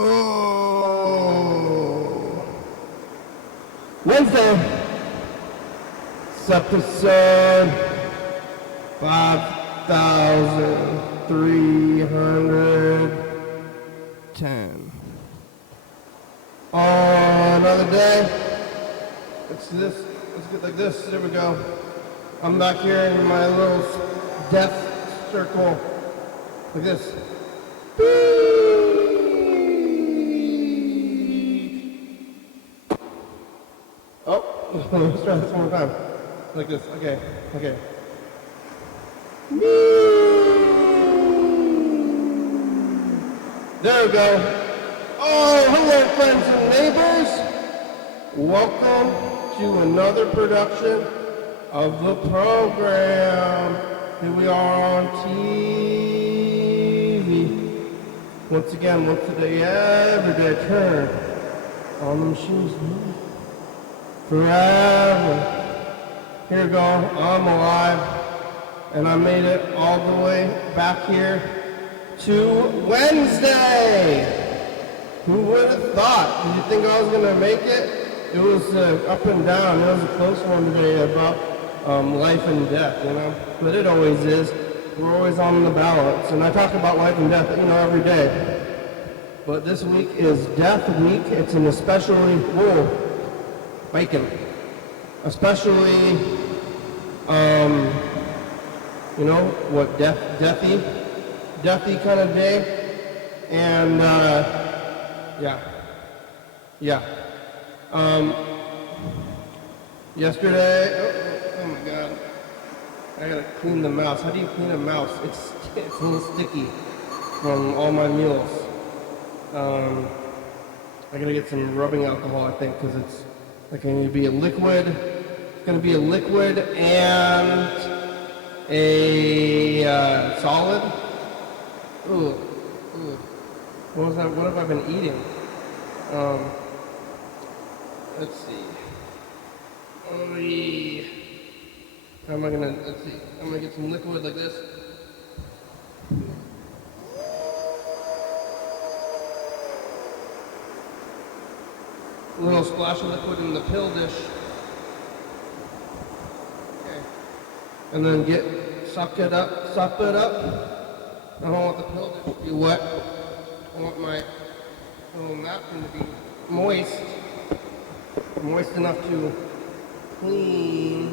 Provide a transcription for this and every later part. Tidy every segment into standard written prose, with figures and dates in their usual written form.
Oh. Wednesday. It's episode 5310. Another day. Let's get like this. There we go. I'm back here in my little death circle. Like this. Oh, let's try this one more time. Like this. Okay. There we go. Oh, hello, friends and neighbors. Welcome to another production of the program. Here we are on TV. Once again, once a day, every day, turn on the machines. Forever. Here we go. I'm alive. And I made it all the way back here to Wednesday. Who would have thought? Did you think I was going to make it? It was up and down. It was a close one today about life and death, you know. But it always is. We're always on the balance. And I talk about life and death, you know, every day. But this week is Death Week. It's an especially, bacon. Especially, you know, what, deathy kind of day. And, yeah. Yesterday, oh my God, I gotta clean the mouse. How do you clean a mouse? It's a little sticky from all my meals. I gotta get some rubbing alcohol, I think, because it's like going to be a liquid. It's gonna be a liquid and a solid. Ooh. What was that? What have I been eating? Let's see. How am I gonna? Let's see. I'm gonna get some liquid like this. A little splash of liquid in the pill dish. Okay. And then suck it up. I don't want the pill dish to be wet. I want my little napkin to be moist enough to clean.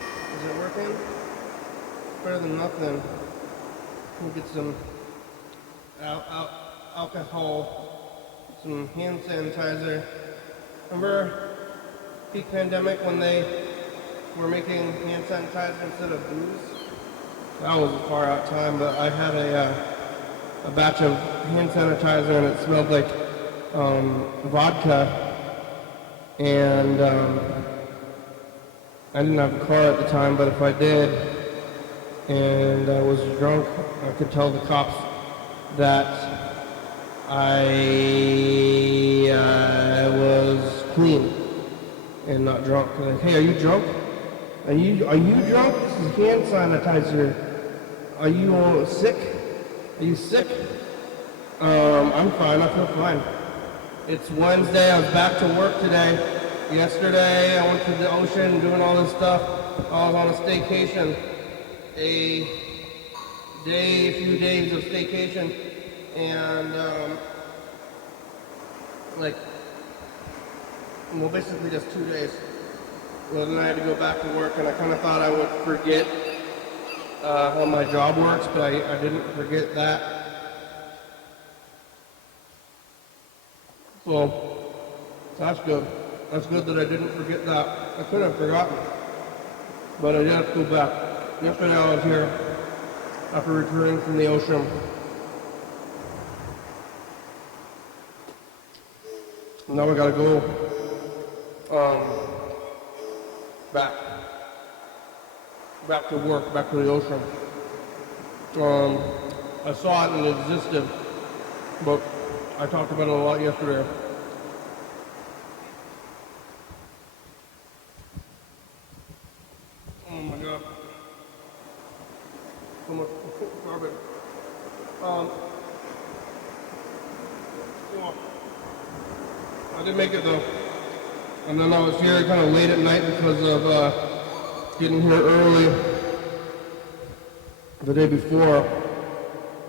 Is it working? Better than nothing. We'll get some alcohol, some hand sanitizer. Remember peak pandemic when they were making hand sanitizer instead of booze? That was a far out time, but I had a batch of hand sanitizer and it smelled like vodka, and I didn't have a car at the time, but if I did and I was drunk, I could tell the cops that I was clean and not drunk. Like, hey, are you drunk? Are you drunk? This is hand sanitizer. Are you sick? Are you sick? I'm fine. I feel fine. It's Wednesday. I was back to work today. Yesterday, I went to the ocean doing all this stuff. I was on a staycation. A few days of staycation. And, basically just 2 days. Well, then I had to go back to work, and I kind of thought I would forget how my job works, but I didn't forget that. So that's good. That's good that I didn't forget that. I could have forgotten, but I did have to go back. Yesterday I was here after returning from the ocean. Now we gotta go back to work, back to the ocean. I saw it and it existed, but I talked about it a lot yesterday. Oh my God. So much garbage. Cool. I did make it though. And then I was here kind of late at night because of getting here early the day before,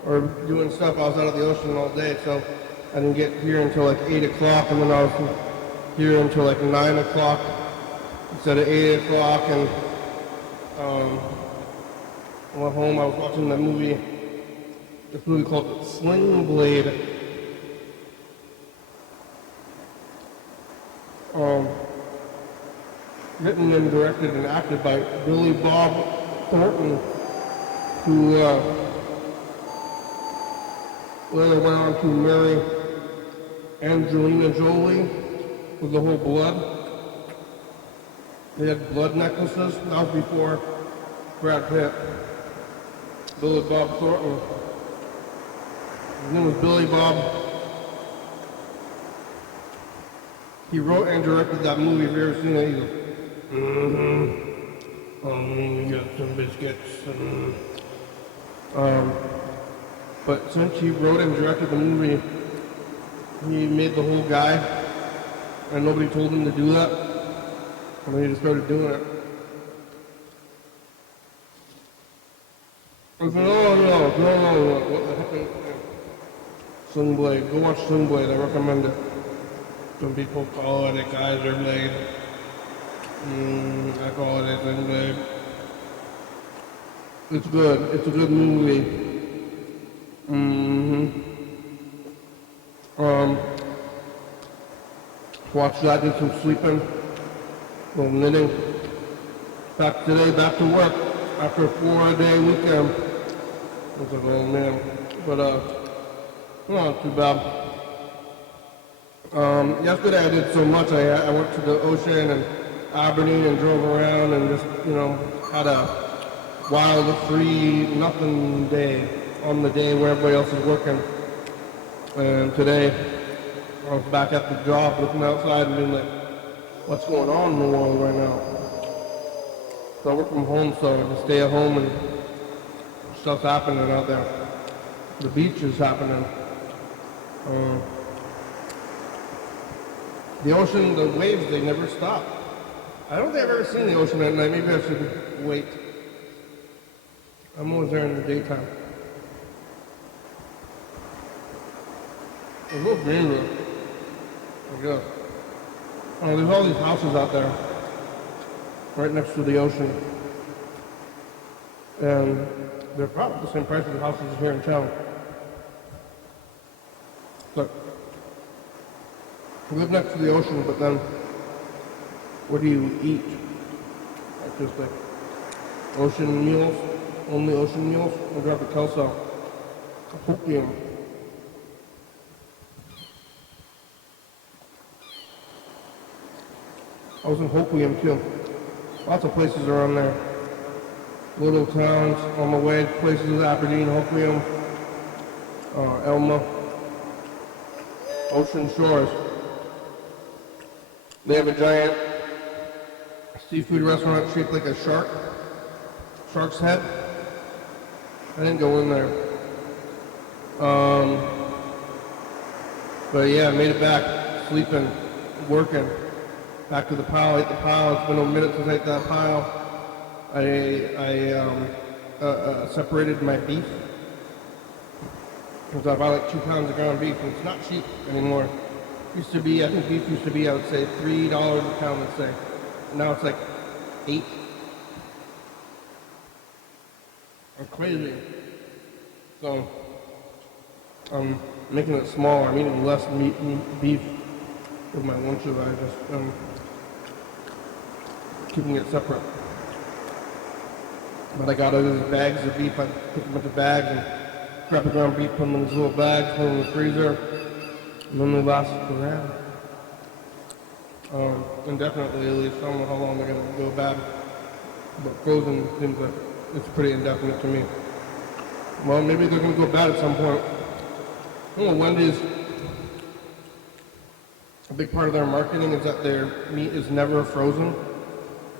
or doing stuff. I was out of the ocean all day, so I didn't get here until like 8 o'clock, and then I was here until like 9 o'clock instead of 8 o'clock, and I went home. I was watching this movie called Sling Blade. Written and directed and acted by Billy Bob Thornton, who later went on to marry Angelina Jolie with the whole blood. They had blood necklaces. That was before Brad Pitt. Billy Bob Thornton. His name was Billy Bob. He wrote and directed that movie. If you've ever seen it, he goes, you got some biscuits. But since he wrote and directed the movie, he made the whole guy, and nobody told him to do that. And then he just started doing it. I said, no, what the heck? Sling Blade. Go watch Sling Blade. I recommend it. Some people call it a Kaiser Blade. I call it a Sling Blade. It's good. It's a good movie. Watch that, did some sleeping, a little knitting. Back today, back to work after a 4-day weekend. I was like, oh man. But, not too bad. Yesterday I did so much. I went to the ocean and Aberdeen and drove around and just, had a wild, free, nothing day on the day where everybody else is working. And today, I was back at the job looking outside and being like, what's going on in the world right now? So I work from home, so I just stay at home and stuff's happening out there. The beach is happening. The ocean, the waves, they never stop. I don't think I've ever seen the ocean at night. Maybe I should wait. I'm always there in the daytime. It's a little dangerous, I guess. Oh, there's all these houses out there, right next to the ocean. And they're probably the same price as the houses here in town. But we live next to the ocean, but then what do you eat? Like just like ocean meals, only ocean meals. We'll grab the Kelso, Hopium. I was in Hoquiam too. Lots of places around there. Little towns on the way, places, Aberdeen, Hoquiam, Elma, Ocean Shores. They have a giant seafood restaurant shaped like a shark's head. I didn't go in there. But yeah, I made it back, sleeping, working. Back to the pile, ate the pile. It's been a minute since I ate that pile. I separated my beef. Because I buy like 2 pounds of ground beef, and it's not cheap anymore. Used to be, I think beef used to be, I would say, $3 a pound, let's say. Now it's like 8. It's crazy. So, I'm making it smaller. I'm eating less beef with my lunches. I just, keeping it separate. But I got other bags of beef. I took a bunch of bags and grab the ground beef, put them in these little bags, put them in the freezer, and then they last around. Indefinitely at least. I don't know how long they're going to go bad. But frozen seems like it's pretty indefinite to me. Well, maybe they're going to go bad at some point. Wendy's, a big part of their marketing is that their meat is never frozen.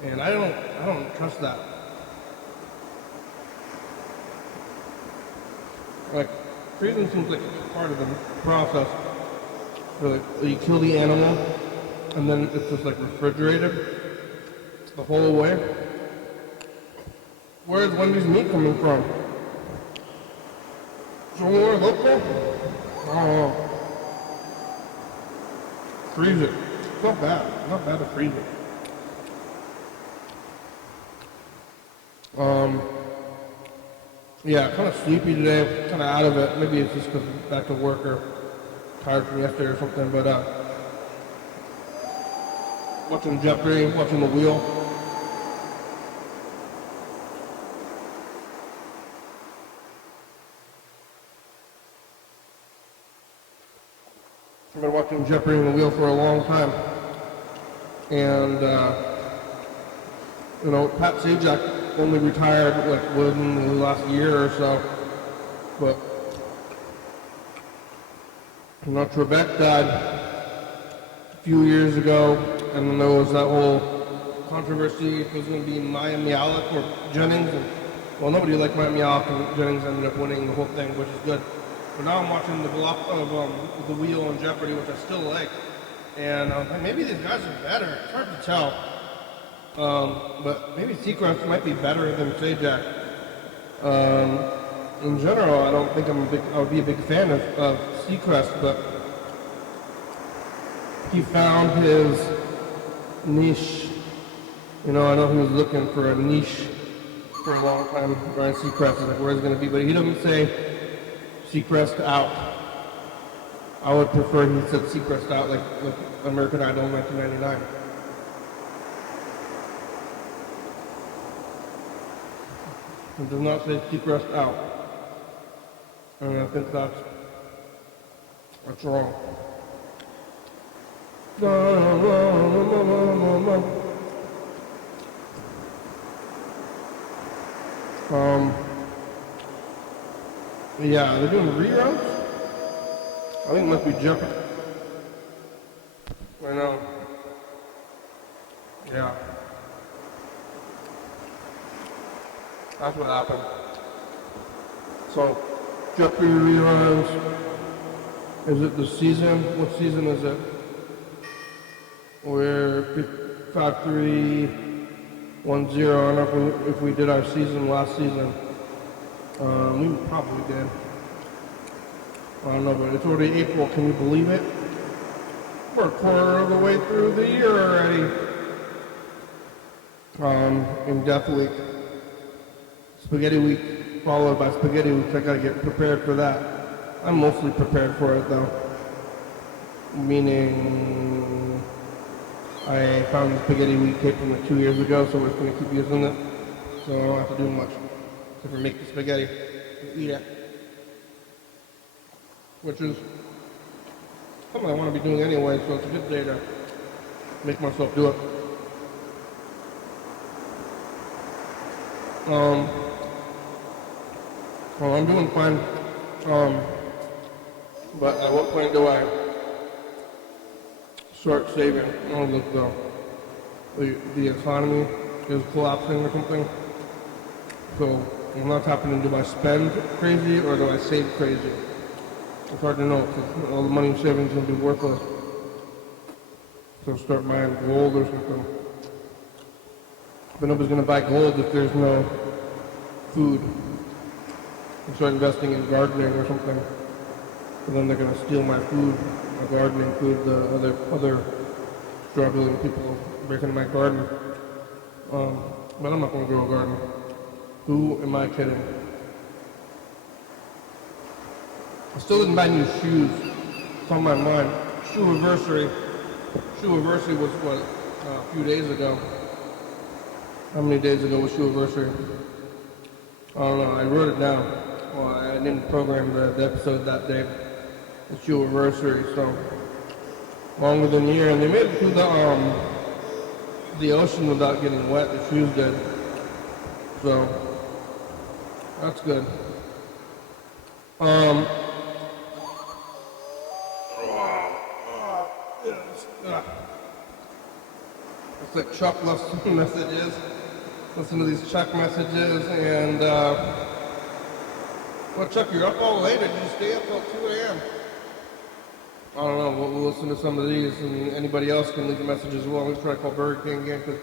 And I don't trust that. Like, freezing seems like it's part of the process. where like you kill the animal and then it's just like refrigerated the whole way. Where is Wendy's meat coming from? Somewhere local? I don't know. Freeze it. It's not bad. Not bad to freeze it. Yeah, kind of sleepy today. Kind of out of it. Maybe it's just because I'm back to work or tired from yesterday or something. But watching Jeopardy, watching The Wheel. I've been watching Jeopardy and The Wheel for a long time. And, you know, Pat Sajak only retired like within the last year or so. But, you know, Trebek died a few years ago. And then there was that whole controversy if it was going to be Maya Mialik or Jennings. And, well, nobody liked Maya Mialik, and Jennings ended up winning the whole thing, which is good. But now I'm watching the block of The Wheel and Jeopardy, which I still like. And maybe these guys are better. It's hard to tell. But maybe Seacrest might be better than Sajak. In general, I don't think I would be a big fan of Seacrest, but he found his niche. You know, I know he was looking for a niche for a long time. Ryan Seacrest is like, where's it going to be? But he doesn't say Seacrest out. I would prefer he said Seacrest out like American Idol in 1999. It does not say Seacrest out. And I think that's wrong. Yeah, they're doing reruns? I think it must be Jeopardy. I know. Yeah. That's what happened. So, Jeopardy reruns. Is it the season? What season is it? We're 5-3-1-0. I don't know if we did our season last season. We probably did. I don't know, but it's already April. Can you believe it? We're a quarter of the way through the year already. In Death Week. Spaghetti Week followed by Spaghetti Week. I gotta get prepared for that. I'm mostly prepared for it though. Meaning I found the Spaghetti Week tape from like 2 years ago, so we're just gonna keep using it. So I don't have to do much. Except for make the spaghetti and eat it. Which is something I want to be doing anyway, so it's a good day to make myself do it. Well, I'm doing fine. But at what point do I start saving? Oh, look, the economy is collapsing or something. So I'm not tapping into, do I spend crazy or do I save crazy? It's hard to know, because all the money I'm saving is going to be worthless. So start buying gold or something. But nobody's going to buy gold if there's no food. And start investing in gardening or something. And then they're going to steal my food, my gardening food, the other struggling people breaking my garden. But I'm not going to grow a garden. Who am I kidding? I still didn't buy new shoes. It's on my mind. Shoe-iversary. Shoe-iversary was what, a few days ago. How many days ago was shoe-iversary? I don't know. I wrote it down. Well, I didn't program the episode that day. The shoe-iversary, so longer than a year. And they made it through the ocean without getting wet. The shoes did. So that's good. It's like Chuck left some messages. Listen to these Chuck messages, and well, Chuck, you're up all late. Did you stay up till 2 a.m.? I don't know, we'll listen to some of these, and anybody else can leave a message as well. I'm going to try to call Burger King again, because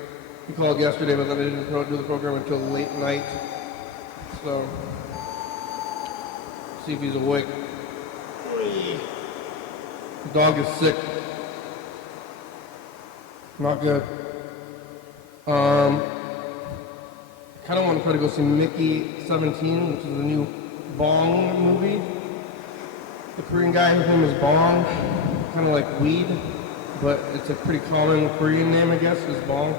he called yesterday, but then I didn't do the program until late night. So, see if he's awake. The dog is sick. Not good. Kind of want to try to go see Mickey 17, which is the new Bong movie. The Korean guy, his name is Bong, kind of like weed, but it's a pretty common Korean name, I guess, is Bong.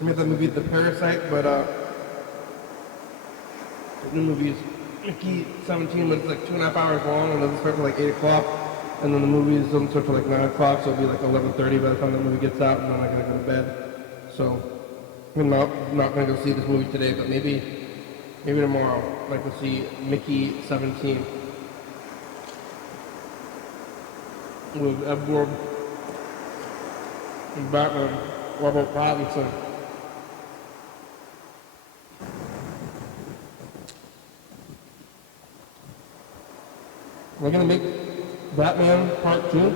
I made that movie The Parasite, but the new movie is Mickey 17, but it's like 2.5 hours long, and it doesn't start till like 8 o'clock, and then the movie doesn't start till like 9 o'clock, so it'll be like 11:30 by the time the movie gets out, and then I gotta go to bed. So I'm not going to go see this movie today, but maybe tomorrow I'd like to see Mickey 17 with Edward and Batman, Robert Pattinson. We're going to make Batman Part 2.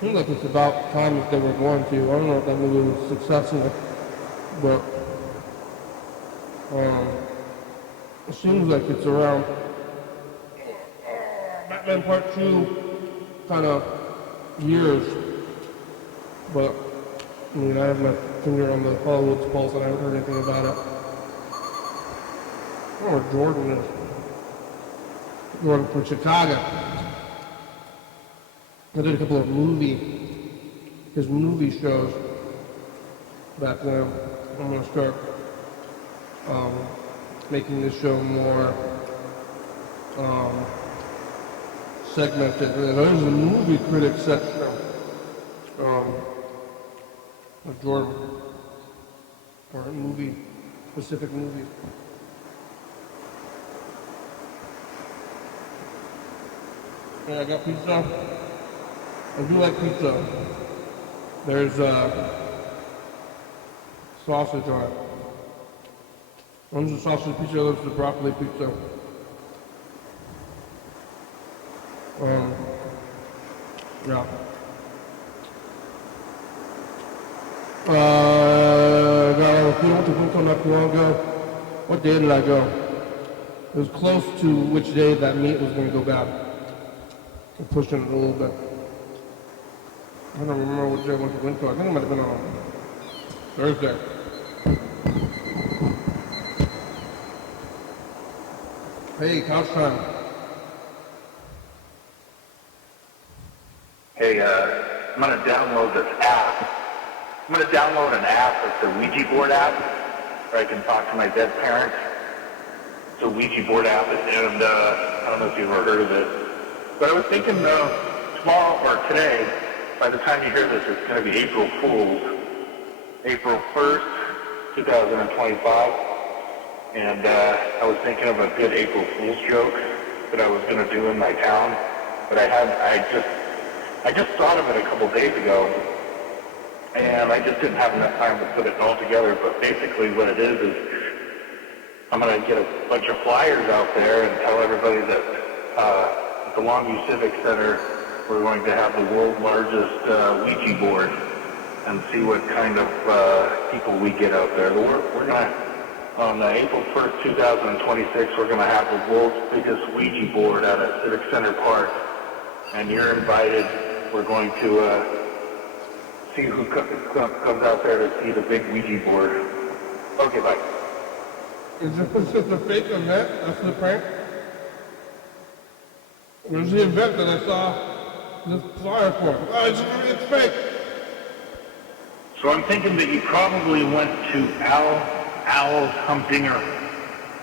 Seems like it's about time if they were going to. I don't know if that movie was successful. But it seems like it's around Batman Part 2 kind of years. But I mean, I have my finger on the Hollywood's pulse and I haven't heard anything about it. I don't know where Jordan is. Jordan from Chicago. I did a couple of his movie shows back then. I'm going to start making this show more segmented. There's a movie critic section of Jordan, or specific movies. Yeah, I got pizza. I do like pizza. There's sausage on it. One's the sausage pizza, the other's the broccoli pizza. Yeah. I went to Winco not too long ago. What day did I go? It was close to which day that meat was going to go bad. I'm pushing it a little bit. I don't remember what day I went to Winco. I think it might have been on Thursday. Hey, couch time. Hey, I'm going to download this app. I'm going to download an app. It's a Ouija board app where I can talk to my dead parents. It's a Ouija board app, and I don't know if you've ever heard of it. But I was thinking tomorrow or today, by the time you hear this, it's going to be April Fool's. April 1st, 2025. And I was thinking of a good April Fool's joke that I was going to do in my town. But I just thought of it a couple days ago. And I just didn't have enough time to put it all together. But basically what it is I'm going to get a bunch of flyers out there and tell everybody that at the Longview Civic Center we're going to have the world's largest Ouija board and see what kind of people we get out there. We're going to, on April 1st, 2026, we're going to have the world's biggest Ouija board out at Civic Center Park. And you're invited. We're going to see who comes out there to see the big Ouija board. Okay, bye. Is this just a fake event? That's the prank? Where's the event that I saw this flyer for? Oh, it's fake. So I'm thinking that you probably went to Al's Humdinger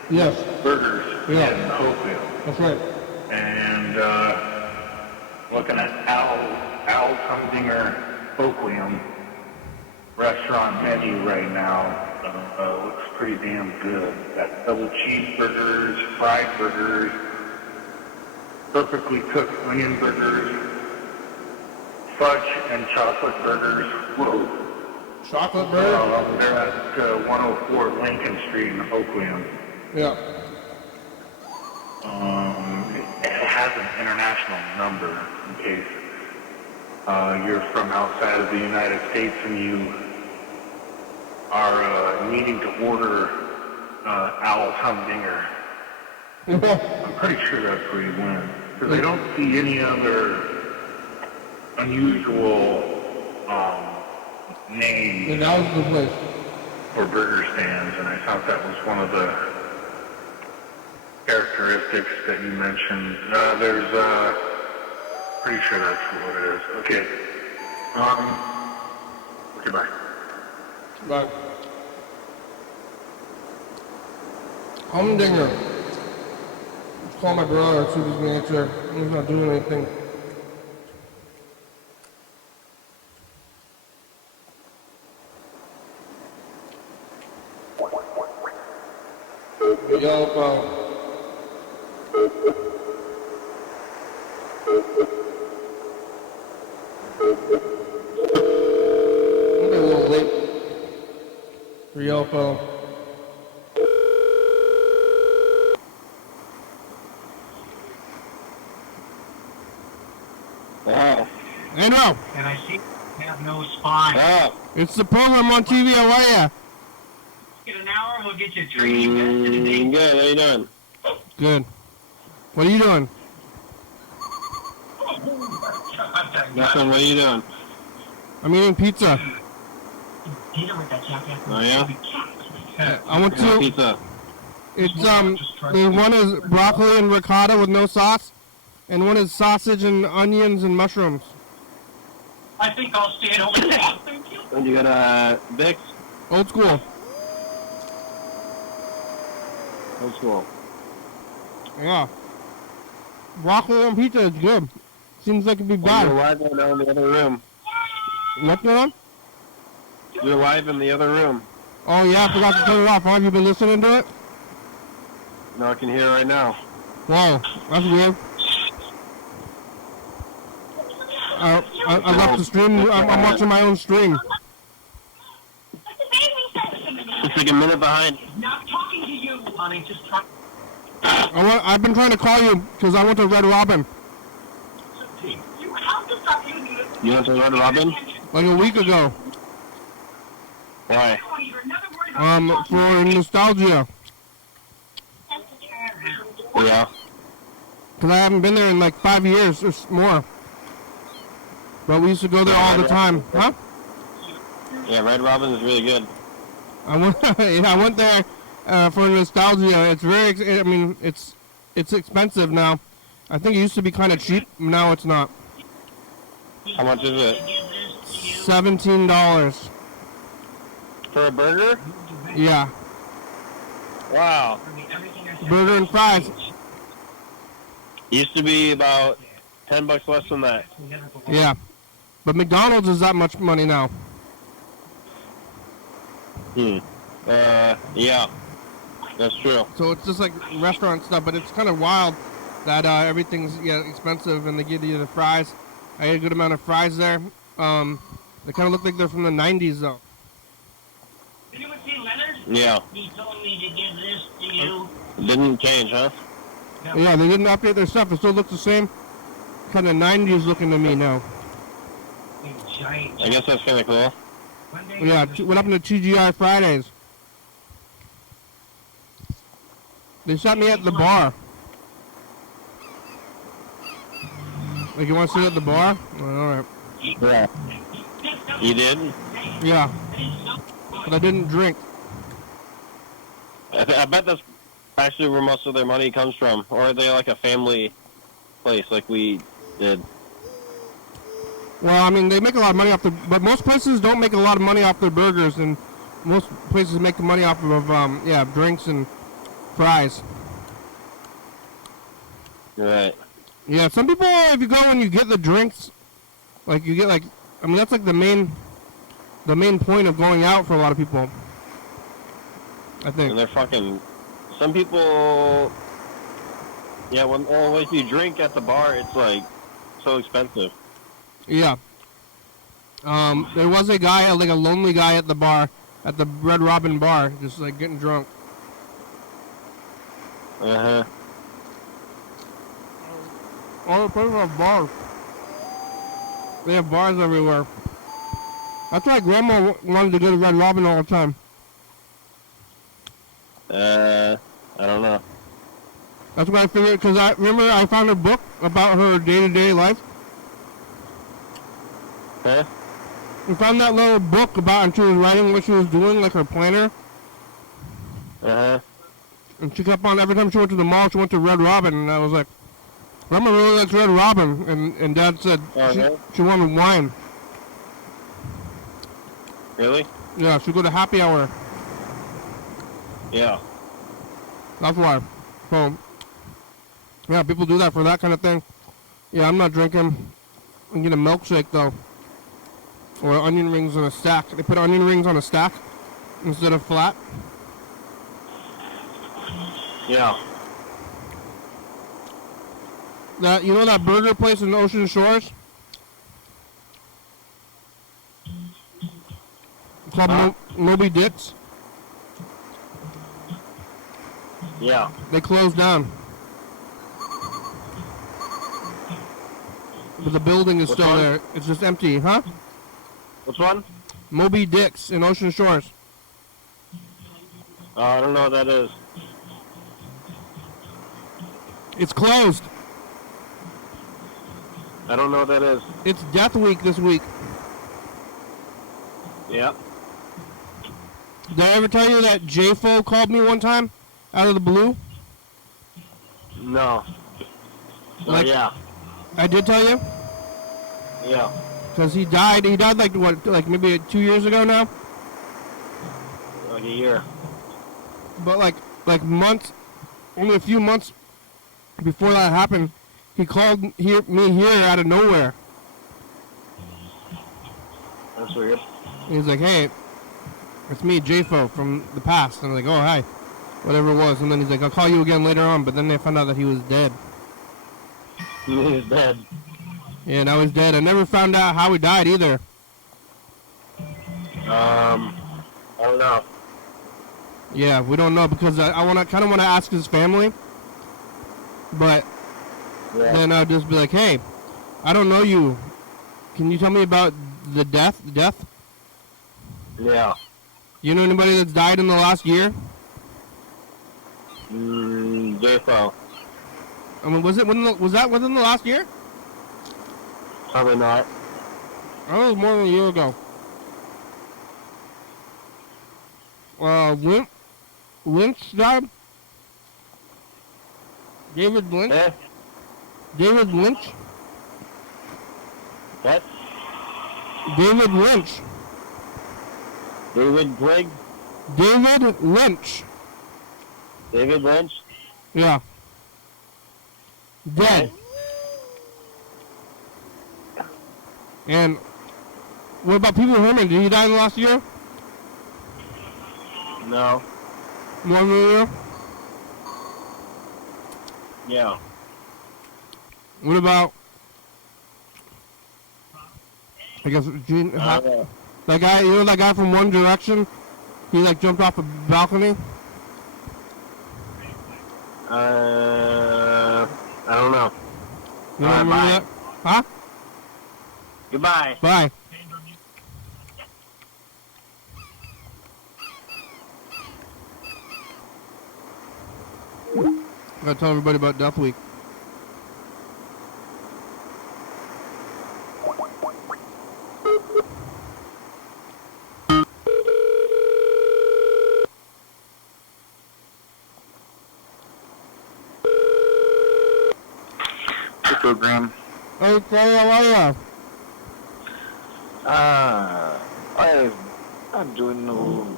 Yes. Burgers in Hopeville. That's right. And looking at Al's Humdinger Oakley restaurant menu right now. Looks pretty damn good. Got double cheeseburgers, fried burgers, perfectly cooked onion burgers, fudge and chocolate burgers. Whoa. Chocolate burger? They're at 104 Lincoln Street in Oakland. Yeah. It has an international number in case you're from outside of the United States and you are needing to order Owl's Humdinger. I'm pretty sure that's where you went. Because I don't see any other unusual names And that was the place. for burger stands, and I thought that was one of the characteristics that you mentioned. There's, pretty sure that's what it is. Okay. Okay, bye. But Humdinger. Let's call my brother, see if he's gonna answer. He's not doing anything. Yellow phone. I'm a little late for yellow phone. Wow. I know. And I see you have no spine. Wow. It's the program on TV. How are ya? In an hour, we'll get you a training test today. Good. How you doing? Good. What are you doing? Nothing. What are you doing? I'm eating pizza. Dinner with that jackass. Oh yeah. I want What to. pizza? It's the one is broccoli and ricotta with no sauce, and one is sausage and onions and mushrooms. I think I'll stay at home. Thank you. And you got Vicks? Old school. Old school. Yeah. Broccoli on pizza is good. Seems like it'd be You're bad. live right now in the other room. What's going on? You're live in the other room. Oh yeah, I forgot to turn it off. Have you been listening to it? No, I can hear it right now. Wow, that's weird. I left the stream. I'm watching my own stream. It's like a minute behind. Not talking to you, honey. Just try. I've been trying to call you because I went to Red Robin You have to stop using it. You went to Red Robin? like a week ago. Why? For nostalgia. Yeah. Because I haven't been there in like 5 years or more. But we used to go there all the time. Huh? Yeah, Red Robin is really good. I went there for nostalgia. It's very, I mean, it's expensive now. I think it used to be kind of cheap. Now it's not. How much is it? $17. For a burger? Yeah. Wow. Burger and fries. Used to be about $10 less than that. Yeah. But McDonald's is that much money now. Yeah. That's true. So it's just like restaurant stuff, but it's kind of wild that everything's expensive and they give you the fries. I had a good amount of fries there. They kind of look like they're from the 90s though. Anyone see Leonard? Yeah. He told me to give this to you. It didn't change, huh? Yeah, they didn't update their stuff. It still looks the same. Kind of 90s looking to me now. You giant. I guess that's kind of cool. Yeah, went up into TGI Fridays. They sat me at the bar. Like, you want to sit at the bar? Alright. Yeah. You did? Yeah. But I didn't drink. I bet that's actually where most of their money comes from. Or are they like a family place like we did? Well, I mean, they make a lot of money off the... But most places don't make a lot of money off their burgers, and most places make the money off of, drinks and fries. Right. Yeah, some people, if you go and you get the drinks, like, you get, like... I mean, that's, like, the main point of going out for a lot of people. I think. And they're fucking... Some people... Yeah, if you drink at the bar, it's, like, so expensive. Yeah. There was a guy, like a lonely guy at the bar, at the Red Robin bar, just like getting drunk. Uh-huh. All the places have bars. They have bars everywhere. That's why Grandma wanted to go to Red Robin all the time. I don't know. That's why I figured, because I remember I found a book about her day-to-day life. Huh? We found that little book about, and she was writing what she was doing, like her planner. Uh-huh. And she kept on, every time she went to the mall, she went to Red Robin, and I was like, Grandma really likes Red Robin, and Dad said she wanted wine. Really? Yeah, she'd go to happy hour. Yeah. That's why. So, yeah, people do that for that kind of thing. Yeah, I'm not drinking. I'm getting a milkshake, though. Or onion rings on a stack. They put onion rings on a stack instead of flat. Yeah. That, you know that burger place in Ocean Shores? It's called Moby Dick's. Yeah. They closed down. But the building is still there. It's just empty, huh? Which one? Moby Dick's in Ocean Shores. I don't know what that is. It's closed. I don't know what that is. It's Death Week this week. Yeah. Did I ever tell you that J-Fo called me one time out of the blue? No. Like, yeah. I did tell you? Yeah. Because he died like, what, like maybe 2 years ago now? Like a year. But like months, only a few months before that happened, he called me here out of nowhere. That's weird. He's like, hey, it's me, J-Fo, from the past. And I'm like, oh, hi. Whatever it was. And then he's like, I'll call you again later on. But then they found out that he was dead. He's dead. Yeah, now he's dead. I never found out how he died either. I don't know. Yeah, we don't know because I kind of want to ask his family. But then I'd just be like, hey, I don't know you. Can you tell me about the death? Yeah. You know anybody that's died in the last year? J-Fo. I mean, was that within the last year? Probably not. I think it was more than a year ago. Lynch died? David Lynch? Eh? David Lynch? What? David Lynch. David Grigg? David Lynch. David Lynch? Yeah. Dead. And what about Peter Herman? Did he die in the last year? No. More than a year? Yeah. What about, I guess, Gene, that guy, you know that guy from One Direction? He like jumped off a balcony? I don't know. You don't remember that? Huh? Goodbye. Bye. Gotta tell everybody about Death Week. Program. Hey, Trey, how are you? I'm doing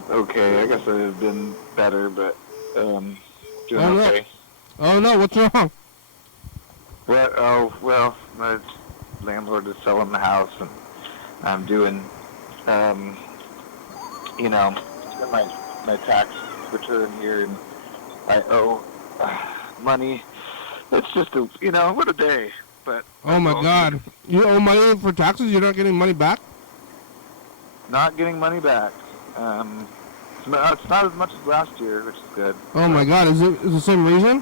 okay. I guess I've been better, but doing Oh, okay. Oh no, what's wrong? Well, my landlord is selling the house, and I'm doing, got my tax return here, and I owe money. It's just what a day. But Oh my God. You owe money for taxes? You're not getting money back? not getting money back. It's not as much as last year, which is good. Oh my God, is it the same reason?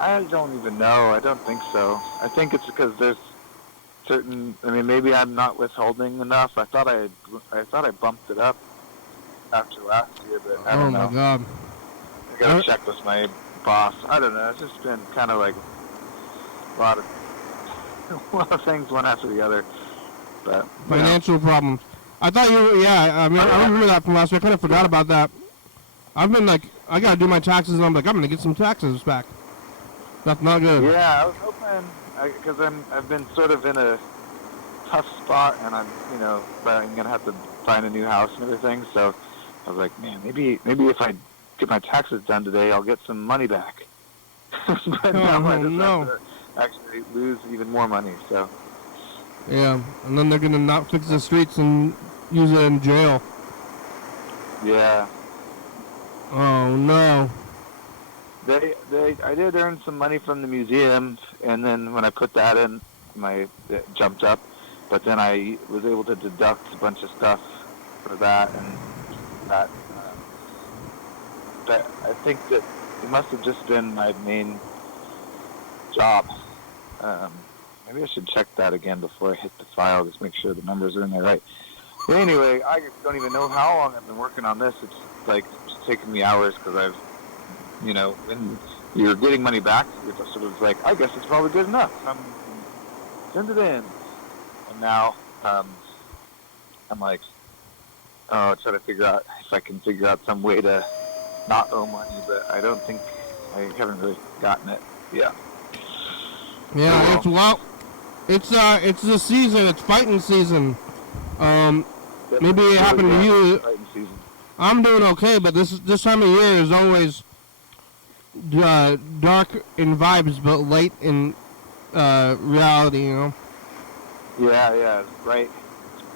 I don't even know. I don't think so. I think it's because there's certain. I mean, maybe I'm not withholding enough. I thought I bumped it up after last year, but I don't know. Oh my God. I gotta check with my boss. I don't know. It's just been kind of like a lot of things one after the other. But Financial problems. I thought you were, yeah, I mean, I remember that from last year. I kind of forgot about that. I've been like, I gotta do my taxes, and I'm like, I'm gonna get some taxes back. That's not good. Yeah, I was hoping, because I've been sort of in a tough spot, and I'm gonna have to find a new house and everything. So I was like, man, maybe if I get my taxes done today, I'll get some money back. But now I just have to actually lose even more money. So Yeah, and then they're gonna not fix the streets and use it in jail. yeah. Oh no. I did earn some money from the museum, and then when I put that in, it jumped up. But then I was able to deduct a bunch of stuff for that, and that. But I think that it must have just been my main job. Maybe I should check that again before I hit the file, just make sure the numbers are in there right. But anyway, I don't even know how long I've been working on this. It's like it's taken me hours because I've, when you're getting money back, you're just sort of like, I guess it's probably good enough. Send it in. And now I'm like, trying to figure out if I can figure out some way to not owe money, but I haven't really gotten it. Yeah. Yeah, it's the season. It's fighting season. Maybe it happened to you. Fighting season. I'm doing okay, but this time of year is always dark in vibes, but light in reality. Yeah, it's bright.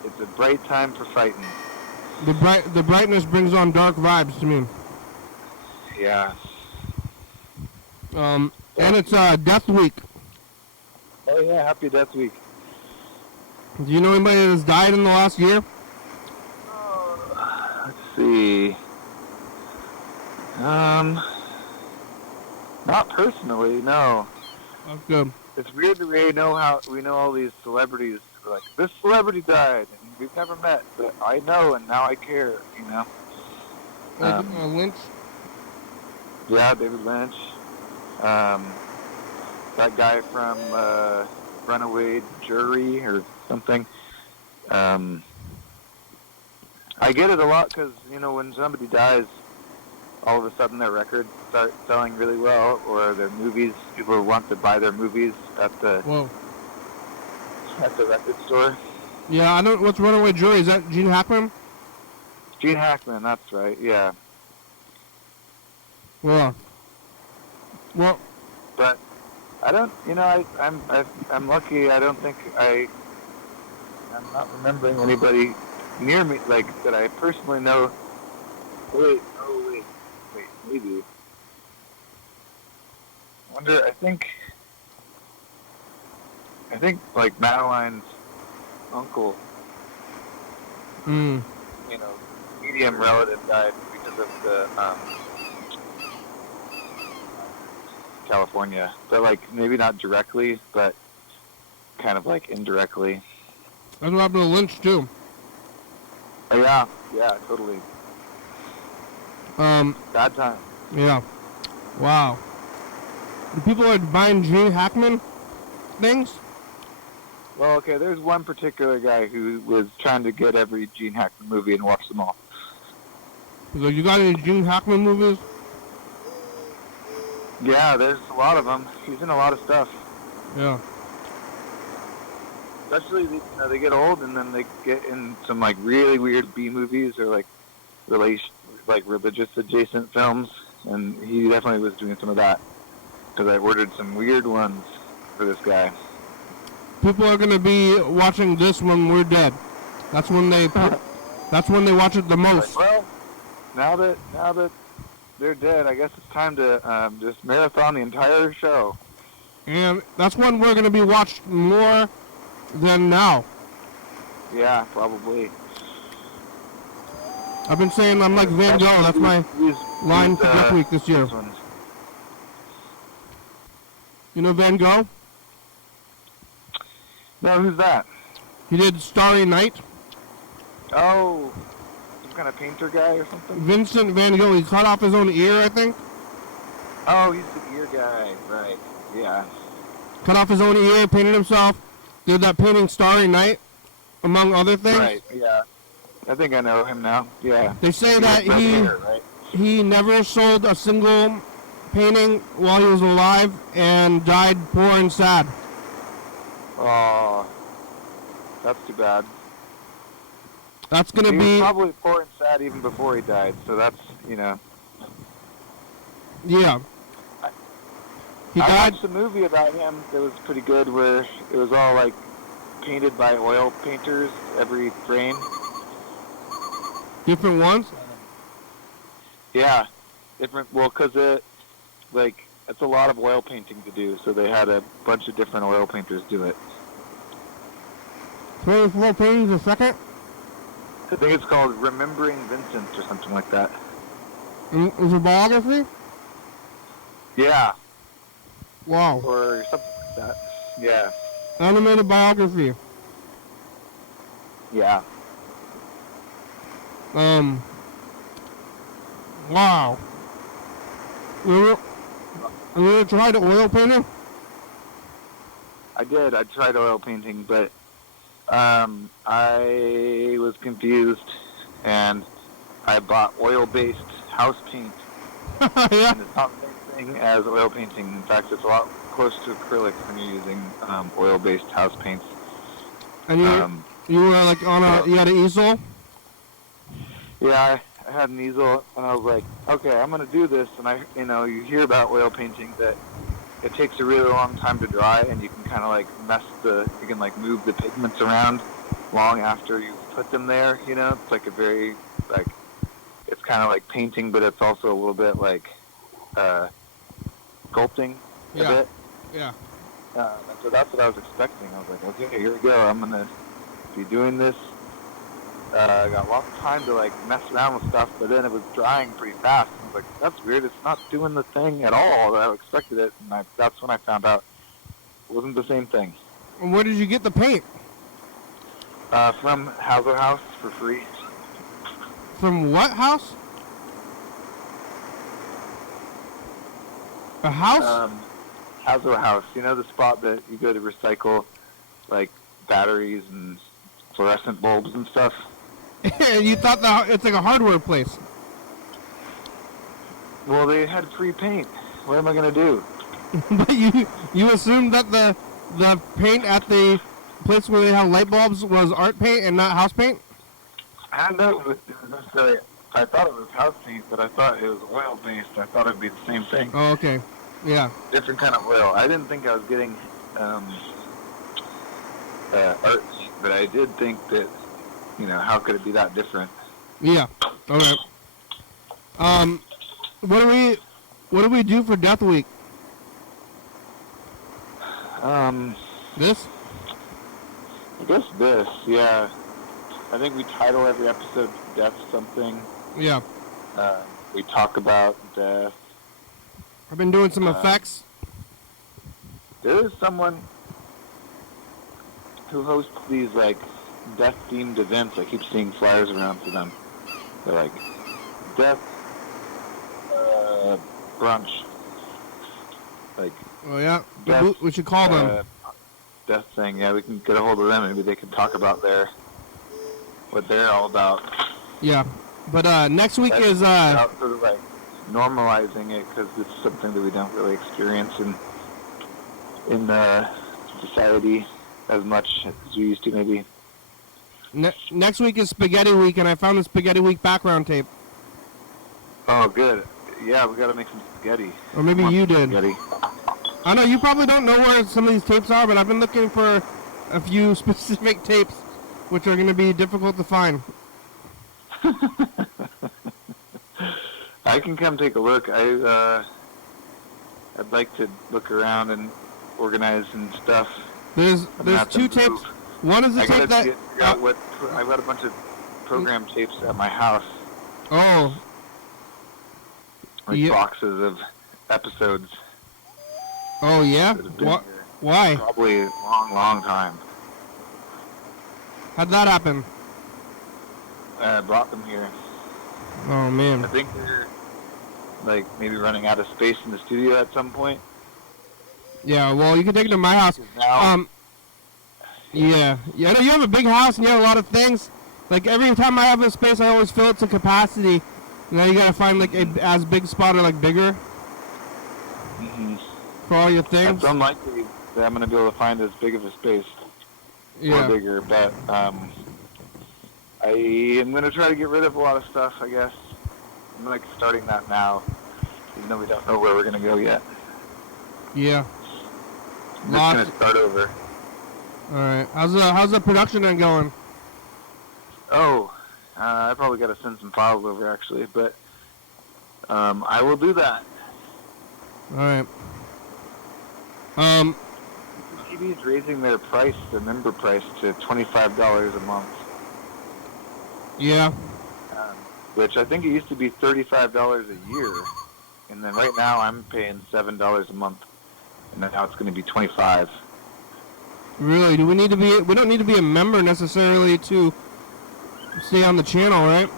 It's a bright time for fighting. The brightness brings on dark vibes to me. Yeah. And it's Death Week. Oh yeah, happy Death Week. Do you know anybody that's died in the last year? Let's see. Not personally, no. That's good. It's weird that we know all these celebrities. We're like, this celebrity died, and we've never met, but I know, and now I care. Lynch. Yeah, David Lynch. That guy from Runaway Jury or something. I get it a lot because, when somebody dies, all of a sudden their records start selling really well, or their movies, people want to buy their movies at the record store. Yeah, I know. What's Runaway Jury? Is that Gene Hackman? Gene Hackman, that's right, yeah. Well, but I don't, I'm lucky. I don't think I'm not remembering anybody near me, like, that I personally know. Wait, maybe. I think, like, Madeline's uncle, medium relative died because of the, California, but like maybe not directly, but kind of like indirectly. That's what happened to Lynch too. Oh, yeah, totally. Bad time. Yeah. Wow. The people are buying Gene Hackman things? Well, okay, there's one particular guy who was trying to get every Gene Hackman movie and watch them all. He's like, you got any Gene Hackman movies? Yeah, there's a lot of them. He's in a lot of stuff. Yeah. Especially, they get old and then they get in some like really weird B movies or like religious adjacent films, and he definitely was doing some of that because I ordered some weird ones for this guy. People are gonna be watching this when we're dead. That's when they watch it the most. Well, now that they're dead, I guess it's time to just marathon the entire show. And that's when we're going to be watched more than now. Yeah, probably. I've been saying I'm like Van Gogh. That's my line for Death Week this year. You know Van Gogh? No, who's that? He did Starry Night. Oh, some kind of painter guy or something? Vincent Van Gogh. He cut off his own ear, I think. Oh, he's the ear guy, right? Yeah. Cut off his own ear, painted himself. Did that painting Starry Night, among other things. Right. Yeah. I think I know him now. Yeah. They say that was here, right? he never sold a single painting while he was alive and died poor and sad. Oh, that's too bad. That's gonna He be was probably poor and sad even before he died, so that's, yeah. He I died. watched a movie about him that was pretty good where it was all like painted by oil painters, every frame. Different ones. Yeah, different. Well, because it's a lot of oil painting to do, so they had a bunch of different oil painters do it. 24 paintings a second. I think it's called Remembering Vincent or something like that. Is it biography? Yeah, Wow. or something like that. Yeah, Animated biography. yeah. Wow. You ever tried oil painting? I did. I tried oil painting, but I was confused, and I bought oil-based house paint. Yeah. And it's not the same thing as oil painting. In fact, it's a lot close to acrylic when you're using oil-based house paints. And you were like you had an easel? Yeah, I had an easel, and I was like, okay, I'm gonna do this. And you hear about oil painting that it takes a really long time to dry, and you can kind of like you can like move the pigments around long after you put them there. It's like a very it's kind of like painting, but it's also a little bit like sculpting a bit. Yeah. So that's what I was expecting. I was like, okay, here we go. I'm gonna be doing this. I got lots of time to like mess around with stuff, but then it was drying pretty fast. I was like, that's weird. It's not doing the thing at all that I expected it. And that's when I found out it wasn't the same thing. And where did you get the paint? From Hauser House for free. From what house? A house? Hauser House. You know the spot that you go to recycle like batteries and fluorescent bulbs and stuff? You thought that it's like a hardware place. Well, they had free paint. What am I gonna do? But you assumed that the paint at the place where they have light bulbs was art paint and not house paint? I don't know if it was necessarily. I thought it was house paint, but I thought it was oil based. I thought it'd be the same thing. Oh, okay. Yeah. Different kind of oil. I didn't think I was getting art paint, but I did think that, how could it be that different? Yeah. Okay. What do we do for Death Week? This? I guess this, yeah. I think we title every episode Death something. Yeah. We talk about death. I've been doing some effects. There is someone who hosts these, like, death-themed events. I keep seeing flyers around for them. They're like, death brunch. Like, Oh, yeah. Death, We should call them. Death thing. Yeah, we can get a hold of them. Maybe they can talk about what they're all about. Yeah. But next week is... About sort of, like, normalizing it, because it's something that we don't really experience in society as much as we used to, maybe. Next week is Spaghetti Week, and I found the Spaghetti Week background tape. Oh, good. Yeah, we got to make some spaghetti. Or maybe you did. Spaghetti. I know you probably don't know where some of these tapes are, but I've been looking for a few specific tapes, which are going to be difficult to find. I can come take a look. I'd like to look around and organize and stuff. There's two tapes. When does I it gotta take that? figure out what. I've got a bunch of program tapes at my house. Oh. Like Yeah. boxes of episodes. Oh yeah. That have been What? here Why? probably a long, long time. How'd that happen? I brought them here. Oh I man. think they're like maybe running out of space in the studio at some point. Yeah. Well, you can take it to my house. 'Cause now, Yeah. Yeah. I know you have a big house and you have a lot of things. Like every time I have a space, I always fill it to capacity. Now you gotta find like a as big spot or like bigger for all your things. it's unlikely that I'm gonna be able to find as big of a space or Yeah. bigger, but I am gonna try to get rid of a lot of stuff. I guess I'm like starting that now, even though we don't know where we're gonna go yet. Yeah. I'm just Lots. gonna start over. All right. How's the production then going? Oh, I probably got to send some files over actually, but I will do that. All right. TV's raising their member price to $25 a month, Yeah. which I think it used to be $35 a year, and then right now I'm paying $7 a month, and now it's going to be $25. Really? Do we need to be? We don't need to be a member necessarily to stay on the channel, right?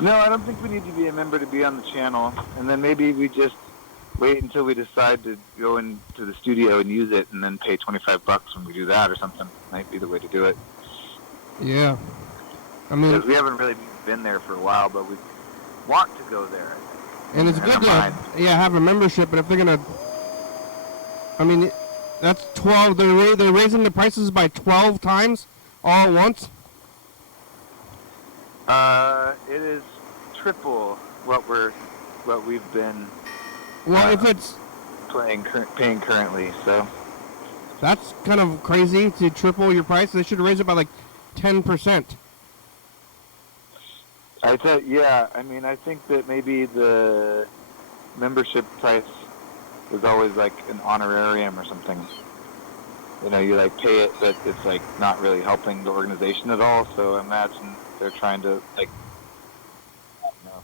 No, I don't think we need to be a member to be on the channel, and then maybe we just wait until we decide to go into the studio and use it, and then pay $25 when we do that or something. Might be the way to do it. Yeah. I mean, Because we haven't really been there for a while, but we want to go there. and it's I good don't to mind. have a membership, but if they're gonna, I mean, that's 12. They're raising the prices by 12 times all at once. It is triple what we've been Well, if it's paying currently. So that's kind of crazy to triple your price. They should raise it by like 10%. I thought, yeah. I mean, I think that maybe the membership price was always like an honorarium or something. You know, you like pay it, but it's like not really helping the organization at all. So I imagine they're trying to like, I don't know.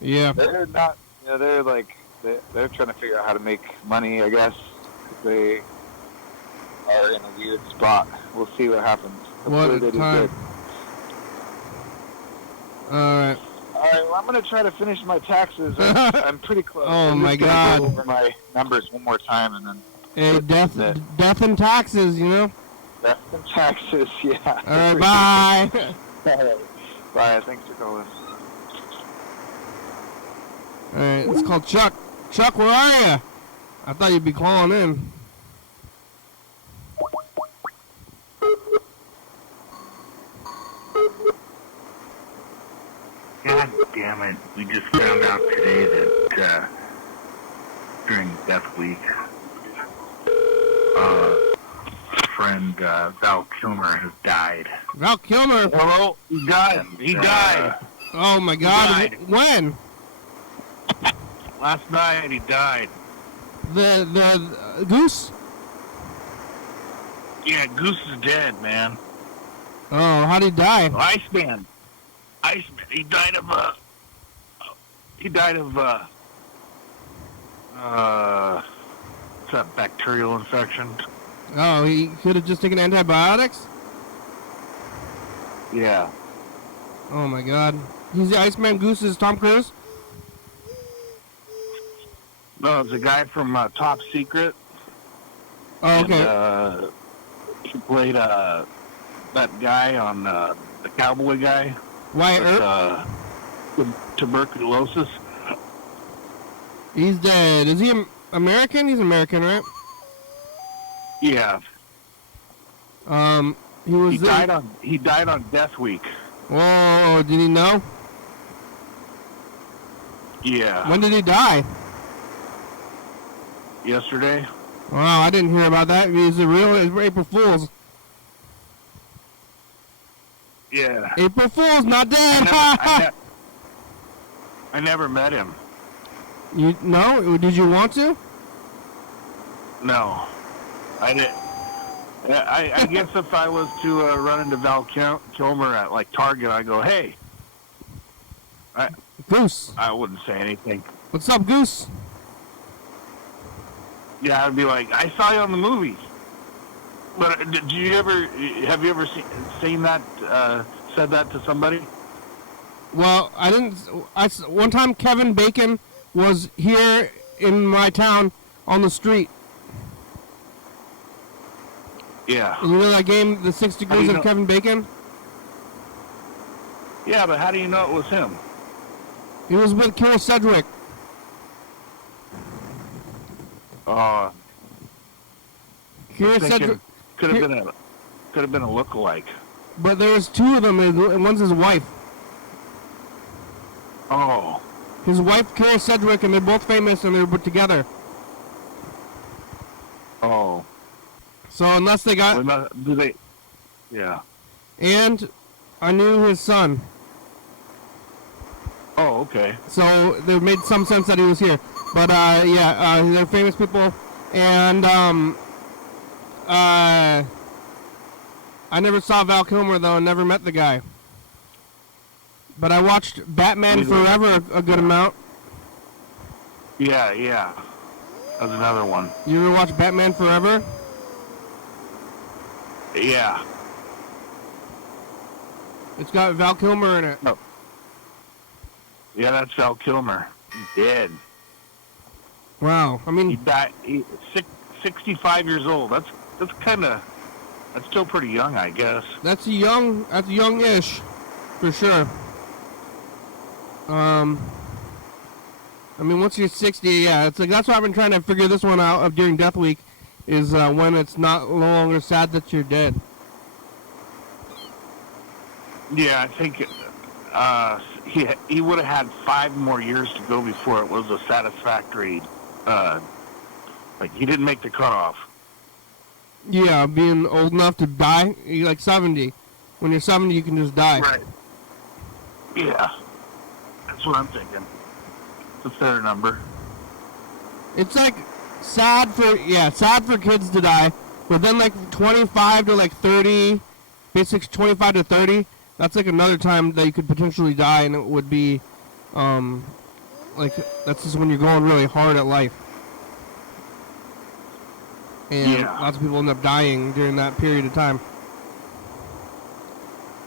Yeah. They're not, you know, they're like, they're trying to figure out how to make money, I guess. They are in a weird spot. We'll see what happens. What Hopefully a they do time. good. All right. All right, well, I'm going to try to finish my taxes. I'm pretty close. Oh, I'm my just gonna God. go over my numbers one more time, and then Hey, death and taxes, you know. death and taxes, yeah. All right, bye. All right. Bye, thanks for calling. All right, it's called Chuck. Chuck, where are you? I thought you'd be calling in. God damn it. We just found out today that during Death Week, friend Val Kilmer has died. Val Kilmer. Hello? He died. He died. Oh my God. died. When? Last night he died. The Goose? Yeah, Goose is dead, man. Oh, how'd he die? Iceman. He died of what's that, bacterial infection? Oh, he could have just taken antibiotics? Yeah. Oh my God. He's the Iceman. Goose is Tom Cruise? No, it's a guy from Top Secret. Oh, okay. And, he played that guy on the cowboy guy. Wyatt Earp? With tuberculosis. He's dead. Is he American? He's American, right? Yeah. He was. He died on Death Week. Whoa! Did he know? Yeah. When did he die? Yesterday. Wow, I didn't hear about that. Is it real? It's April Fool's. Yeah. April Fool's, not dead. I never met him. You no? Did you want to? No. I I guess if I was to run into Val Kilmer at like Target, I go, hey. Goose. I wouldn't say anything. What's up, Goose? Yeah, I'd be like, I saw you on the movies. But have you ever seen that, said that to somebody? Well, I didn't. One time Kevin Bacon was here in my town on the street. Yeah. And you know that game, The 6 Degrees of Kevin Bacon? Yeah, but how do you know it was him? He was with Kira Sedgwick. Kira Sedgwick could have been a lookalike. But there was two of them, and one's his wife. Oh. His wife, Kira Sedgwick, and they're both famous, and they're put together. Oh. So unless they got... Do they... Yeah. And I knew his son. Oh, okay. So it made some sense that he was here. But, they're famous people. And, I never saw Val Kilmer, though, and never met the guy. But I watched Batman Forever a good amount. Yeah. That's another one. You ever watch Batman Forever? Yeah. It's got Val Kilmer in it. Oh. Yeah, that's Val Kilmer. He's dead. Wow. I mean... He died... 65 years old. That's still pretty young, I guess. That's young-ish, for sure. I mean, once you're 60, yeah, it's like that's why I've been trying to figure this one out during Death Week, is when it's no longer sad that you're dead. Yeah, I think he would have had 5 more years to go before it was a satisfactory. Like he didn't make the cutoff. Yeah, being old enough to die, you're like 70. When you're 70, you can just die. Right. Yeah, that's what I'm thinking. It's a fair number. It's like sad for kids to die, but then like 25 to like 30, basically 25 to 30, that's like another time that you could potentially die, and it would be, like that's just when you're going really hard at life. And lots of people end up dying during that period of time.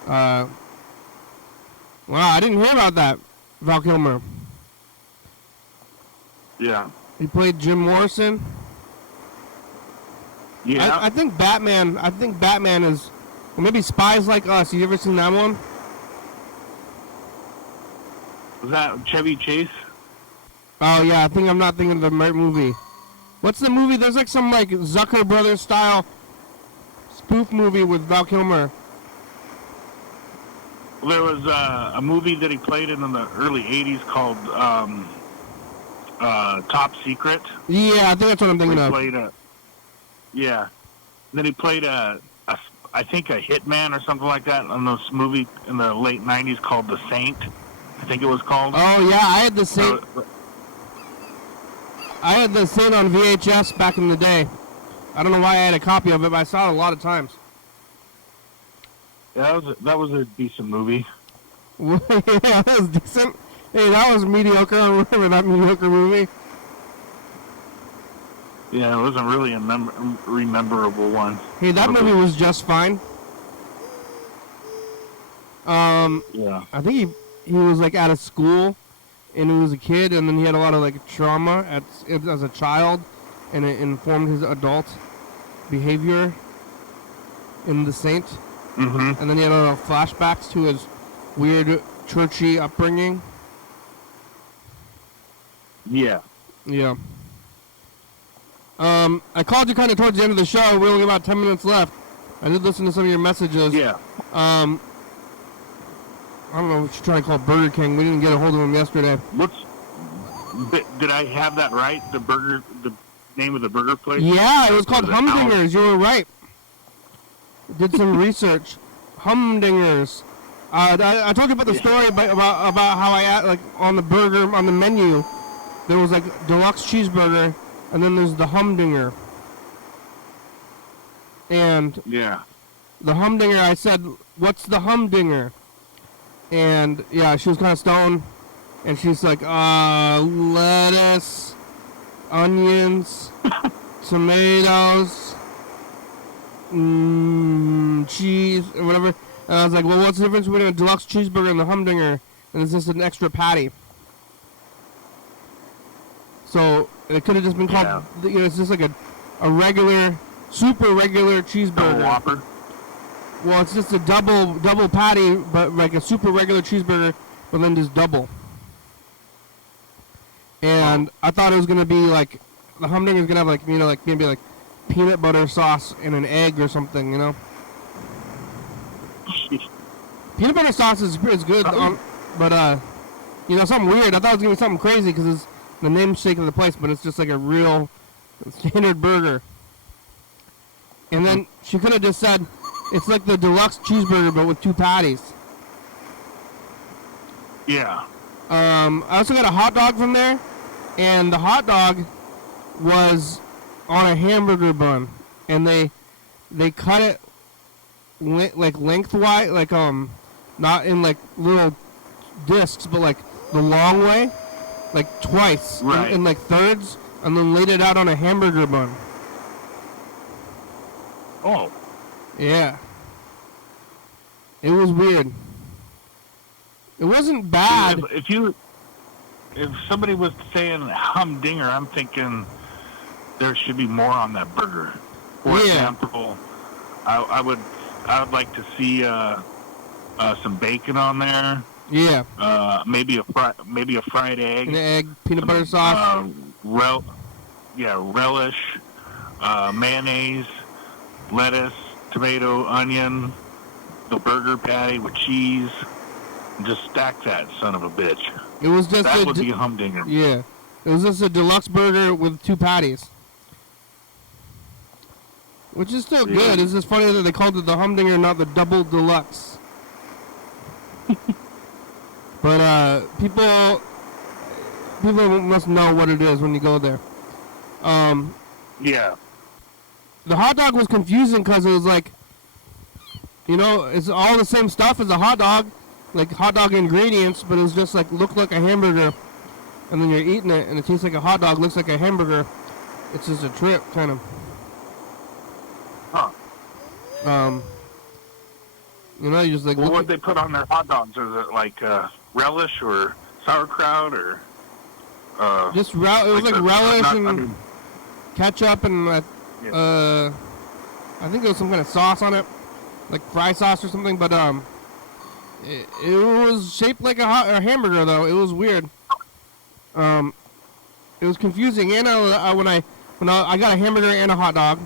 Wow, I didn't hear about that, Val Kilmer. Yeah. He played Jim Morrison. Yeah. I think Batman is, or maybe Spies Like Us. You ever seen that one? Was that Chevy Chase? Oh yeah, I think I'm not thinking of the right movie. What's the movie? There's like some like Zucker Brothers style spoof movie with Val Kilmer. There was a movie that he played in the early 80s called Top Secret. Yeah, I think that's what I'm thinking of. Yeah. Then he played I think a hitman or something like that on this movie in the late 90s called The Saint. I think it was called. Oh yeah, I had The Saint. I had The Saint on VHS back in the day. I don't know why I had a copy of it, but I saw it a lot of times. Yeah, that was a decent movie. Yeah, that was decent. Hey, that was mediocre. I remember that mediocre movie. Yeah, it wasn't really a rememberable one. Hey, that movie was just fine. Yeah. I think he was like out of school, and he was a kid, and then he had a lot of like trauma as a child, and it informed his adult behavior in The Saint. Mm-hmm. And then he had a lot of flashbacks to his weird churchy upbringing. Yeah. Yeah. I called you kind of towards the end of the show. We only got about 10 minutes left. I did listen to some of your messages. Yeah. I don't know what you're trying to call Burger King. We didn't get a hold of him yesterday. Did I have that right? The name of the burger place? Yeah, it was called Humdingers. You were right. Did some research. Humdingers. I told you about the story about how I like on the burger on the menu. There was like deluxe cheeseburger, and then there's the Humdinger. And Yeah. the humdinger, I said, "What's the humdinger?" And yeah, she was kind of stoned, and she's like, lettuce, onions, tomatoes, cheese, or whatever. And I was like, "Well, what's the difference between a deluxe cheeseburger and the humdinger? And it's just an extra patty." So it could have just been called, it's just like a regular, super regular cheeseburger. Double Whopper. Well, it's just a double patty, but like a super regular cheeseburger, but then just double. And I thought it was gonna be like the humdinger is gonna have like like maybe like peanut butter sauce and an egg or something, Peanut butter sauce is good, but something weird. I thought it was gonna be something crazy because it's the namesake of the place, but it's just like a real standard burger. And then she could have just said, "It's like the deluxe cheeseburger, but with 2 patties." Yeah. I also got a hot dog from there, and the hot dog was on a hamburger bun, and they cut it like lengthwise, like not in like little discs, but like the long way, like twice, Right. in like thirds, and then laid it out on a hamburger bun. Oh. Yeah. It was weird. It wasn't bad. If somebody was saying humdinger, I'm thinking there should be more on that burger. For example, I would like to see some bacon on there. Yeah. Maybe a fried egg. An egg, peanut butter sauce. Relish, mayonnaise, lettuce, tomato, onion, the burger patty with cheese. And just stack that son of a bitch. It was just that would be a humdinger. Yeah. It was just a deluxe burger with 2 patties. Which is still good. It's just funny that they called it the humdinger, not the double deluxe. But people must know what it is when you go there. Yeah. The hot dog was confusing because it was like, it's all the same stuff as a hot dog, like hot dog ingredients, but it was just like looked like a hamburger, and then you're eating it, and it tastes like a hot dog, looks like a hamburger. It's just a trip, kind of. Huh. You just like. Well, what they put on their hot dogs? Is it like relish or sauerkraut or? Just it was like relish and ketchup and I think there was some kind of sauce on it, like fry sauce or something. But it was shaped like a hamburger though. It was weird. It was confusing. And when I got a hamburger and a hot dog,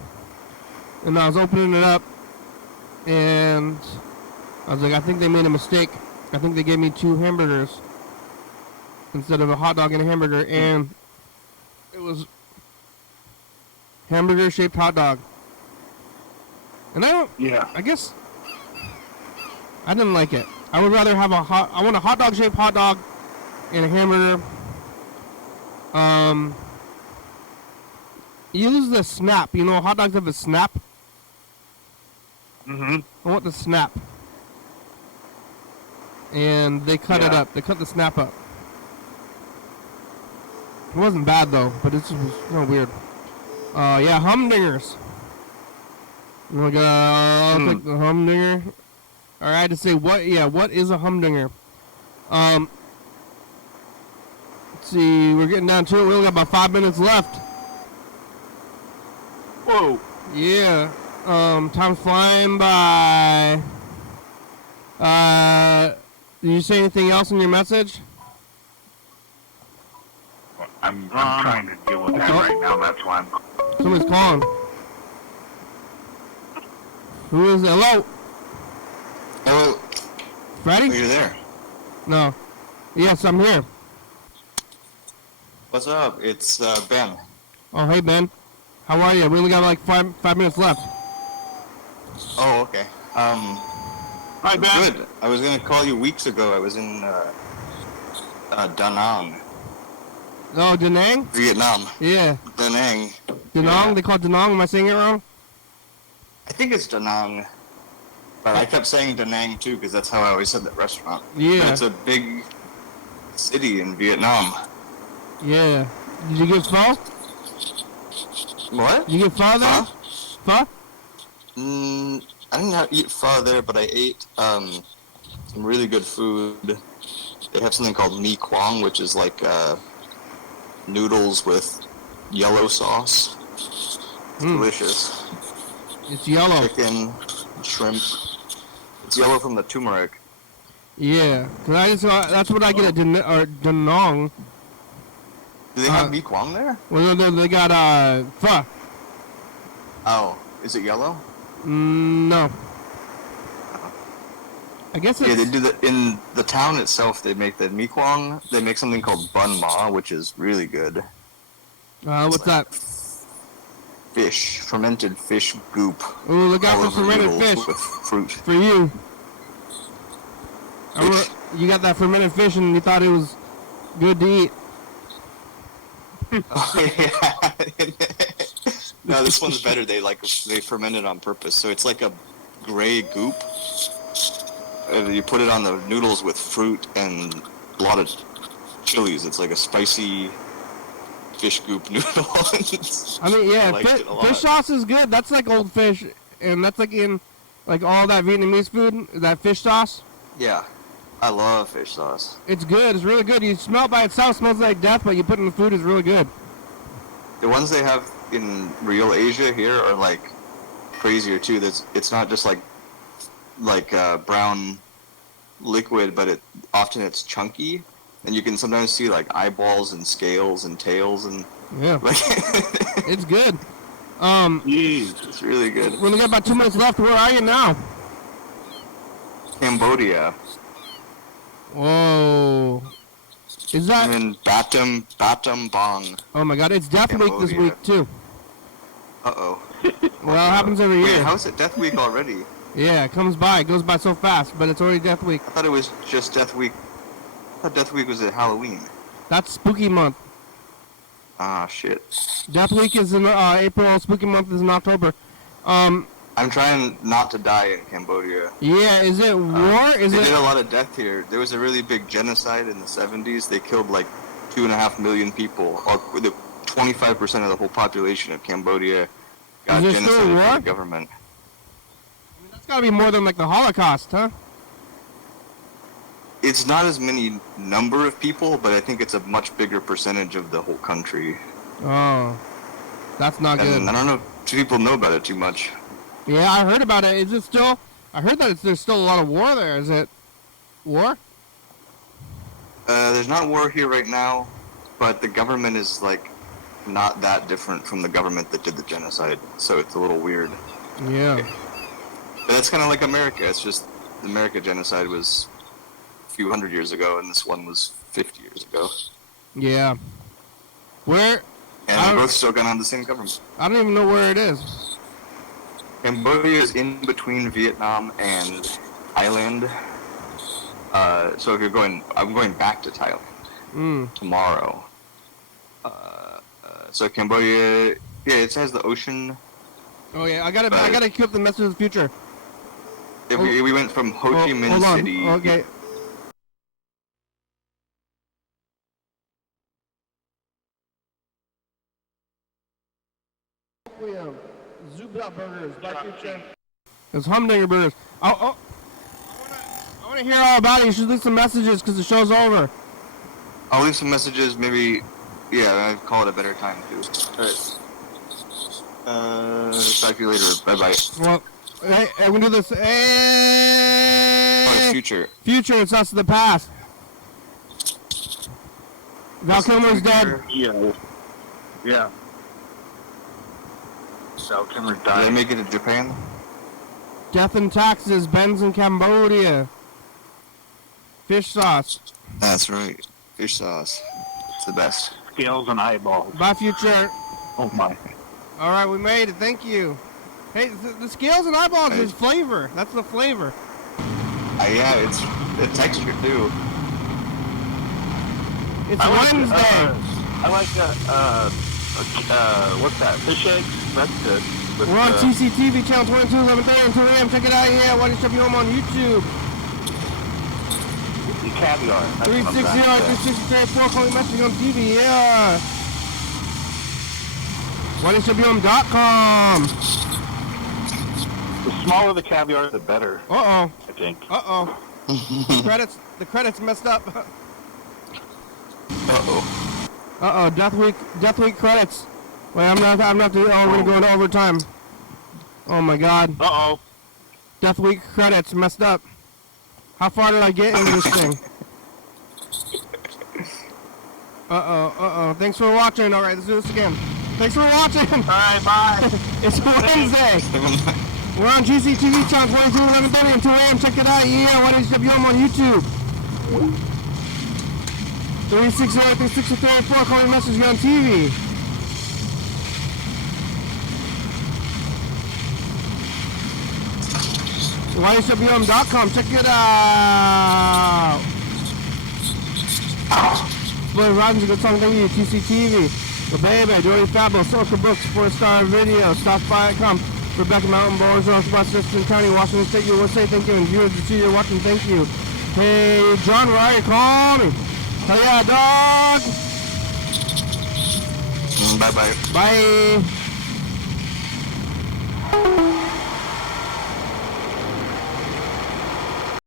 and I was opening it up, and I was like, I think they made a mistake. I think they gave me 2 hamburgers instead of a hot dog and a hamburger, and it was hamburger shaped hot dog. And I guess I didn't like it. I would rather have I want a hot dog shaped hot dog and a hamburger. Use the snap. Hot dogs have a snap. Mm-hmm. I want the snap. And they cut it up. They cut the snap up. It wasn't bad though, but it just was weird. Humdingers. I'll take the humdinger. All right, to say what is a humdinger? Let's see, we're getting down to it. We only got about 5 minutes left. Whoa. Yeah. Time's flying by. Did you say anything else in your message? I'm trying to deal with that right now. That's why I'm. Somebody's calling. Who is it? Hello? Hello. Freddie? Are you there? No. Yes, I'm here. What's up? It's Ben. Oh, hey, Ben. How are you? We only got like five minutes left. Oh, okay. Hi, Ben. Good. I was gonna call you weeks ago. I was in Da Nang, Oh, Da Nang? Vietnam. Yeah. Da Nang. Da Nang? They call it Da Nang? Am I saying it wrong? I think it's Da Nang. But I kept saying Da Nang too because that's how I always said that restaurant. Yeah. And it's a big city in Vietnam. Yeah. Did you get pho? What? You get pho there? Pho? I didn't eat pho there, but I ate some really good food. They have something called mi quang, which is like noodles with yellow sauce. It's delicious. It's yellow. Chicken, shrimp. It's yellow from the turmeric. Yeah, cause that's what I get at Da Nang. Do they have mi quang there? Well, they got pho. Oh, is it yellow? No. I guess it's... Yeah, they do in the town itself. They make the mi quang. They make something called bun ma, which is really good. What's that? Fish, fermented fish goop. Ooh, look out all for over fermented noodles fish. with fruit. For you. You got that fermented fish and you thought it was good to eat. Oh, yeah. No, this one's better. They ferment it on purpose, so it's like a gray goop. You put it on the noodles with fruit and a lot of chilies. It's like a spicy fish goop noodle. I mean, yeah, fish sauce is good. That's like old fish, and that's like in like all that Vietnamese food. That fish sauce. Yeah, I love fish sauce. It's good. It's really good. You smell it by itself, smells like death, but you put it in the food is really good. The ones they have in real Asia here are like crazier too. It's not just like brown liquid, but often it's chunky, and you can sometimes see like eyeballs and scales and tails and yeah, like it's good. It's really good. We only got about 2 minutes left. Where are you now? Cambodia. Whoa. Is that... I'm in Batam Bang. Oh my god, it's Death Week this week too. Uh-oh. Well, it happens every year. Wait, how is it Death Week already? Yeah, it comes by. It goes by so fast, but it's already Death Week. I thought it was just Death Week. I thought Death Week was at Halloween. That's Spooky Month. Ah, shit. Death Week is in April, Spooky Month is in October. I'm trying not to die in Cambodia. Yeah, is it war? They did a lot of death here. There was a really big genocide in the 70s. They killed like 2.5 million people. Or 25% of the whole population of Cambodia got Is there still genocided war? by the government. That's gotta be more than like the Holocaust, huh? It's not as many number of people, but I think it's a much bigger percentage of the whole country. Oh, that's not good. And I don't know if people know about it too much. Yeah, I heard about it. Is it still... I heard that there's still a lot of war there. Is it war? There's not war here right now, but the government is like not that different from the government that did the genocide, so it's a little weird. Yeah. But that's kind of like America. It's just the America genocide was a few hundred years ago, and this one was 50 years ago. Yeah. Where... And they're both still gonna have the same government. I don't even know where it is. Cambodia is in between Vietnam and Thailand. So if you're going, I'm going back to Thailand tomorrow. So Cambodia, yeah, it has the ocean. Oh yeah, I gotta keep the message of the future. We went from Ho Chi Minh City. Okay. Zubra burgers by Future. It's Humdinger burgers. I want to hear all about it. You should leave some messages because the show's over. I'll leave some messages. Maybe, yeah, I'll call it a better time too. All right. Talk to you later. Bye bye. Well, hey, we're gonna do this. Hey! Oh, future. Future. It's us in the past. Val Kilmer's dead. Yeah. Val Kilmer Did died. I make it to Japan? Death and taxes. Ben's in Cambodia. Fish sauce. That's right. Fish sauce. It's the best. Scales and eyeballs. Bye, Future. Oh my. All right, we made it. Thank you. Hey, the scales and eyeballs is flavor. That's the flavor. Yeah, it's the texture too. It's Wednesday. I like what's that? Fish eggs? That's good. But, We're on TCTV channel 22, 11:30 and 2 a.m. Check it out here. YDHWM on YouTube. the caviar. That's what I'm 360 trying to say. 364 calling message on TV. Yeah. YDHWM.com. The smaller the caviar, the better, Uh-oh. I think. Uh-oh. The credits messed up. Uh-oh. Uh-oh, Death Week credits. Wait, I'm not we're gonna go into overtime. Oh my god. Uh-oh. Death Week credits messed up. How far did I get into this thing? Uh-oh. Thanks for watching. Alright, let's do this again. Thanks for watching. Alright, bye. It's Wednesday. We're on GCTV channel 22, 11:30 and 2 a.m. Check it out. Yeah, YDHWM on YouTube. 360 364 calling message on TV. YDHWM.com. Check it out. Boy, Robin's a good song. Thank you. TCTV. The Baby. Joey Fabulous. Social Books. 4-star video. Stop by. Come. Rebecca Mountain Bowlers on spot. Thurston County, Washington State. USA. Thank you. And viewers to see you watching. Thank you. Hey, John Ryan, call me. Hell yeah, dog. Bye-bye. Bye.